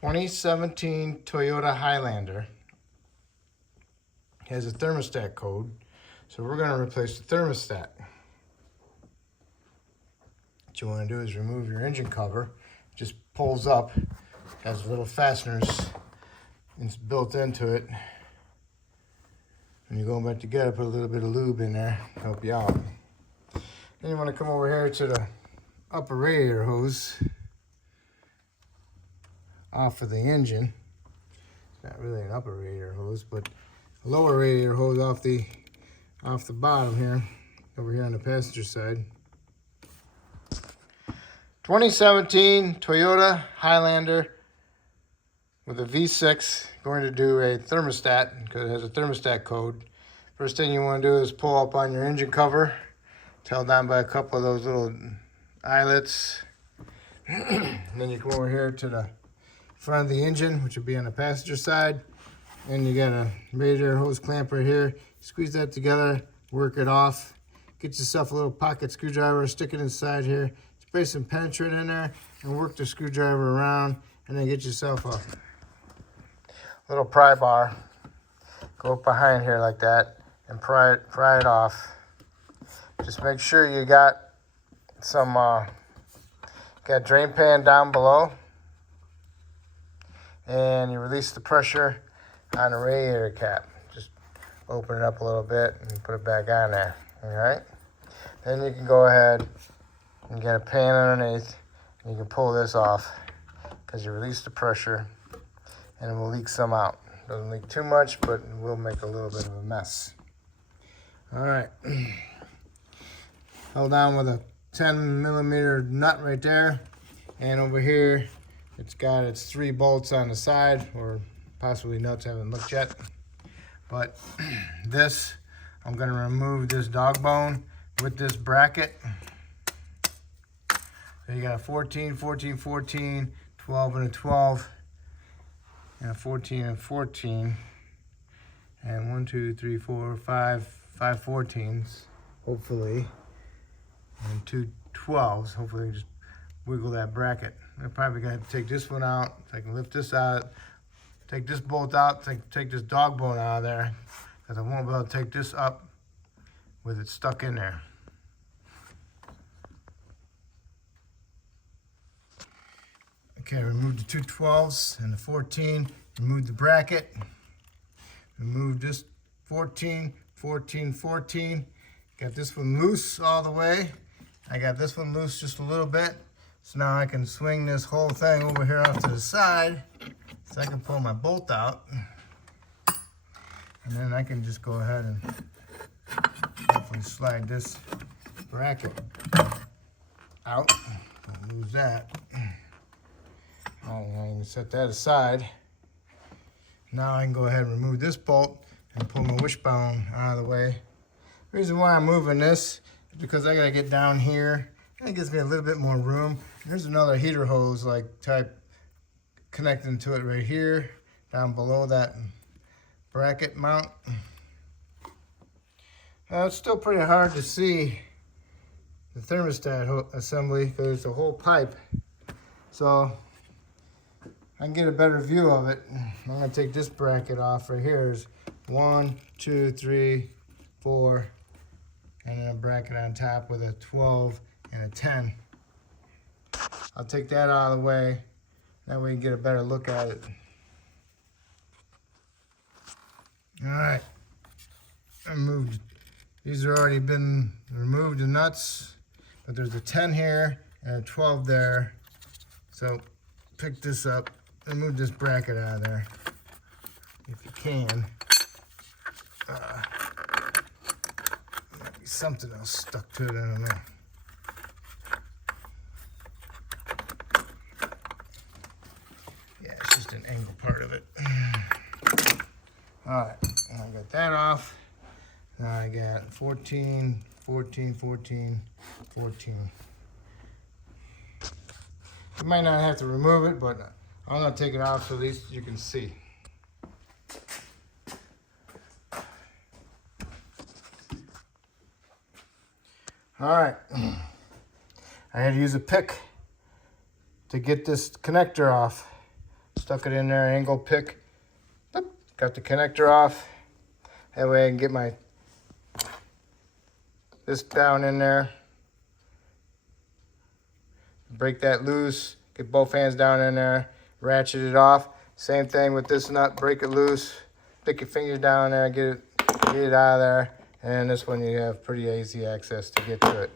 2017 Toyota Highlander. Has a thermostat code, so we're going to replace the thermostat. What you want to do is remove your engine cover. It just pulls up, has little fasteners it's built into it. When you go back together, put a little bit of lube in there to help you out. Then you want to come over here to the upper radiator hose off of the engine. It's not really an upper radiator hose, but a lower radiator hose off the bottom here, over here on the passenger side. 2017 Toyota Highlander with a V6, going to do a thermostat because it has a thermostat code. First thing you want to do is pull up on your engine cover. It's held down by a couple of those little eyelets. And then you come over here to the front of the engine, which would be on the passenger side. And you got a radiator hose clamp right here. Squeeze that together, work it off. Get yourself a little pocket screwdriver, stick it inside here. Spray some penetrant in there and work the screwdriver around, and then get yourself a little pry bar. Go up behind here like that and pry it off. Just make sure you got some got drain pan down below, and you release the pressure on the radiator cap. Just open it up a little bit and put it back on there. All right. Then you can go ahead and get a pan underneath, and you can pull this off because you release the pressure, and it will leak some out. Doesn't leak too much, but it will make a little bit of a mess. All right. Held down with a 10mm nut right there, and over here it's got its 3 bolts on the side, or possibly nuts, I haven't looked yet. But this, I'm going to remove this dog bone with this bracket. So you got a 14, 14, 14, 12 and a 12, and a 14 and 14, and 1, 2, 3, 4, 5 14s, hopefully, and 2 12s. Hopefully, you just wiggle that bracket. I'm probably gonna have to take this one out so I can lift this out, take this bolt out, take this dog bone out of there, because I won't be able to take this up with it stuck in there. Okay, remove the 2 12s and the 14, remove the bracket, remove this 14, 14, 14. Got this one loose all the way. I got this one loose just a little bit. So now I can swing this whole thing over here off to the side so I can pull my bolt out. And then I can just go ahead and hopefully slide this bracket out. Don't lose that. All right, I can set that aside. Now I can go ahead and remove this bolt and pull my wishbone out of the way. The reason why I'm moving this is because I gotta get down here. It gives me a little bit more room. There's another heater hose like type connecting to it right here, down below that bracket mount. It's still pretty hard to see the thermostat assembly because it's a whole pipe. So I can get a better view of it. I'm gonna take this bracket off right here. There's 1, 2, 3, 4, and then a bracket on top with a 12 and a 10. I'll take that out of the way. That way you can get a better look at it. All right, I moved. These have already been removed, the nuts, but there's a 10 here and a 12 there. So pick this up and move this bracket out of there if you can. Might be something else stuck to it, I don't know. Yeah, it's just an angle part of it. All right, I got that off. Now I got 14, 14, 14, 14. You might not have to remove it, but I'm gonna take it off so at least you can see. All right, I had to use a pick to get this connector off. stuck it in there, angle pick. Boop, got the connector off. That way I can get this down in there. Break that loose, get both hands down in there, ratchet it off. Same thing with this nut, break it loose, stick your fingers down there, get it out of there. And this one you have pretty easy access to get to it.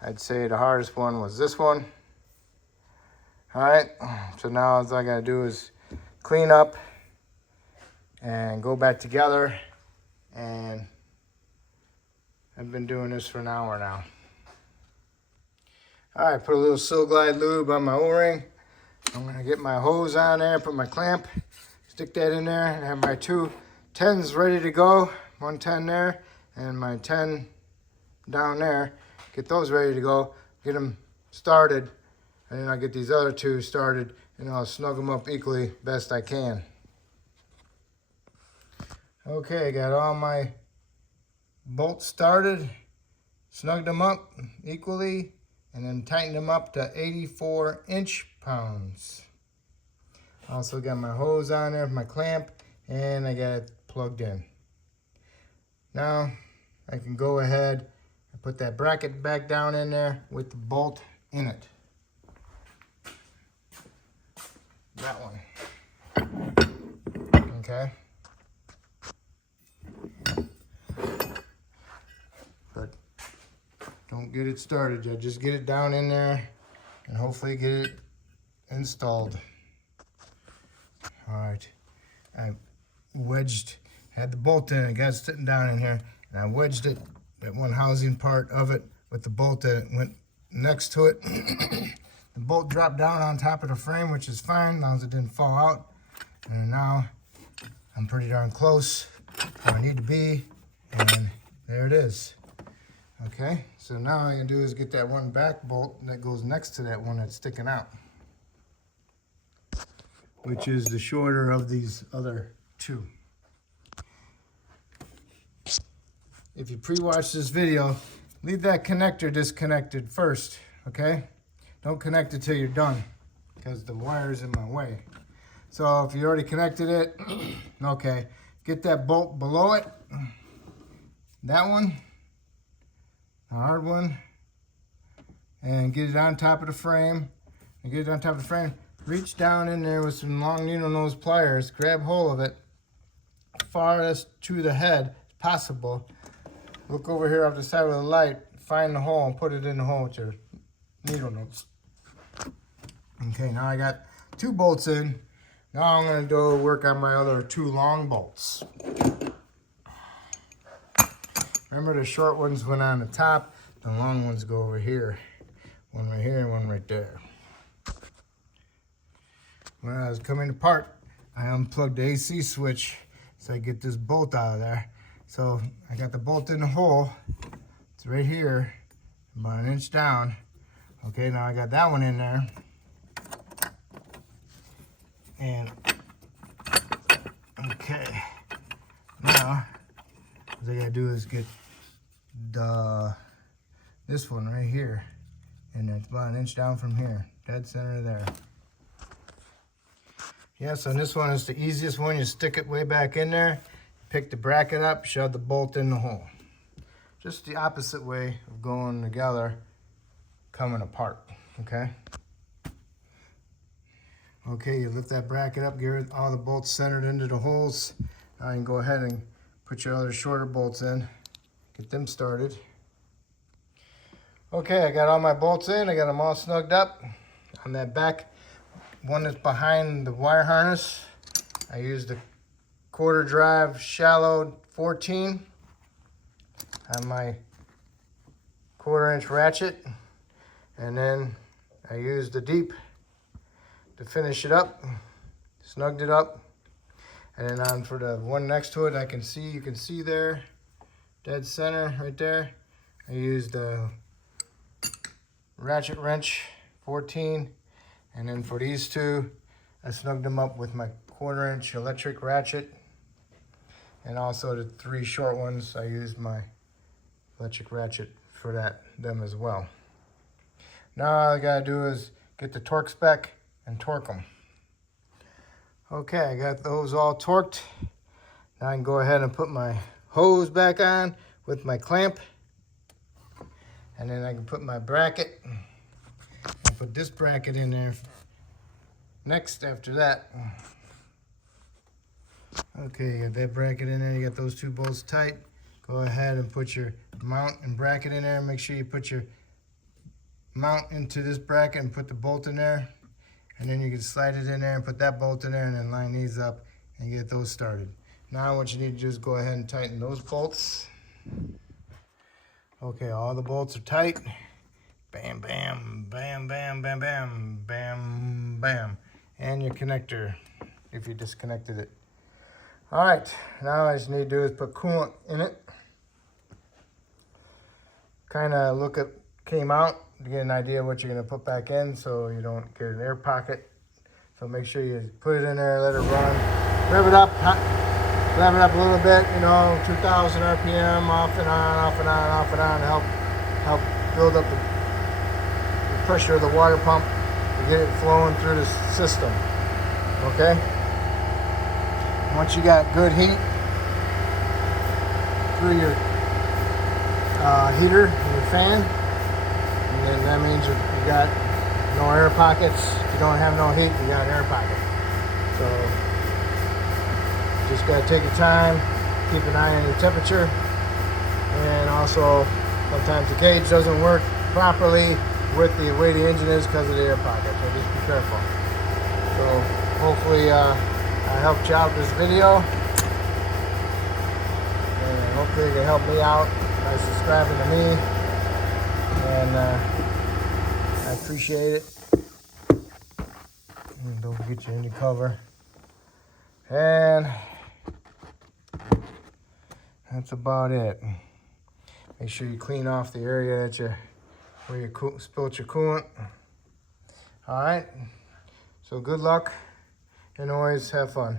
I'd say the hardest one was this one. All right, so now all I gotta do is clean up and go back together. And I've been doing this for an hour now. All right, put a little Sil Glide lube on my O-ring. I'm gonna get my hose on there, put my clamp, stick that in there, and have my 2 10s ready to go. 1 10 there, and my 10 down there. Get those ready to go, get them started, and then I'll get these other 2 started, and I'll snug them up equally best I can. Okay, got all my bolts started, snugged them up equally, and then tightened them up to 84 inch-pounds. Also got my hose on there, my clamp, and I got it plugged in. Now I can go ahead and put that bracket back down in there with the bolt in it. That one. Okay. But don't get it started yet. Just get it down in there and hopefully get it installed. All right. I had the bolt in it, got it sitting down in here, and I wedged it, that one housing part of it, with the bolt that went next to it. The bolt dropped down on top of the frame, which is fine, as long as it didn't fall out. And now I'm pretty darn close where I need to be, and there it is. Okay, so now all I can do is get that one back bolt that goes next to that one that's sticking out, which is the shorter of these other 2. If you pre-watch this video, leave that connector disconnected first, okay? Don't connect it till you're done, because the wire's in my way. So if you already connected it, okay, get that bolt below it, that one, the hard one, and get it on top of the frame. And get it on top of the frame. Reach down in there with some long needle nose pliers, grab hold of it farthest to the head as possible. Look over here off the side of the light, find the hole and put it in the hole with your needle nose. Okay, now I got 2 bolts in. Now I'm gonna go work on my other 2 long bolts. Remember, the short ones went on the top, the long ones go over here. One right here and one right there. When I was coming apart, I unplugged the AC switch so I get this bolt out of there. So I got the bolt in the hole. It's right here, about 1 inch down. Okay, now I got that one in there. And, okay, now what I gotta do is get this one right here. And it's about 1 inch down from here, dead center there. Yeah, so this one is the easiest one. You stick it way back in there, pick the bracket up, shove the bolt in the hole. Just the opposite way of going together, coming apart, okay? Okay, you lift that bracket up, get all the bolts centered into the holes. Now you can go ahead and put your other shorter bolts in, get them started. Okay, I got all my bolts in, I got them all snugged up. On that back one that's behind the wire harness, I used the 1/4 drive shallow 14 on my 1/4 inch ratchet, and then I used the deep to finish it up, snugged it up, and then on for the one next to it, you can see there, dead center right there, I used the ratchet wrench 14, and then for these 2, I snugged them up with my 1/4 inch electric ratchet, and also the 3 short ones, I used my electric ratchet for them as well. Now all I gotta do is get the torque spec and torque them. Okay, I got those all torqued. Now I can go ahead and put my hose back on with my clamp. And then I can put my bracket. I'll put this bracket in there next after that. Okay, you got that bracket in there. You got those two bolts tight. Go ahead and put your mount and bracket in there. Make sure you put your mount into this bracket and put the bolt in there. And then you can slide it in there and put that bolt in there and then line these up and get those started. Now what you need to do is go ahead and tighten those bolts. Okay, all the bolts are tight. Bam, bam, bam, bam, bam, bam, bam, bam. And your connector, if you disconnected it. All right, now I just need to do is put coolant in it. Kind of look at, came out to get an idea of what you're gonna put back in so you don't get an air pocket. So make sure you put it in there, let it run. Rev it up a little bit, you know, 2,000 RPM, off and on, off and on, off and on, to help build up the pressure of the water pump to get it flowing through the system, okay? Once you got good heat through your heater and your fan, and then that means you got no air pockets. If you don't have no heat, you got an air pocket. So just got to take your time, keep an eye on your temperature, and also sometimes the gauge doesn't work properly with the way the engine is because of the air pocket, so just be careful. So hopefully I helped you out with this video, and hopefully you can help me out by subscribing to me, and I appreciate it. And don't forget your engine cover, and that's about it. Make sure you clean off the area that where you spilled your coolant. All right, so good luck and always have fun.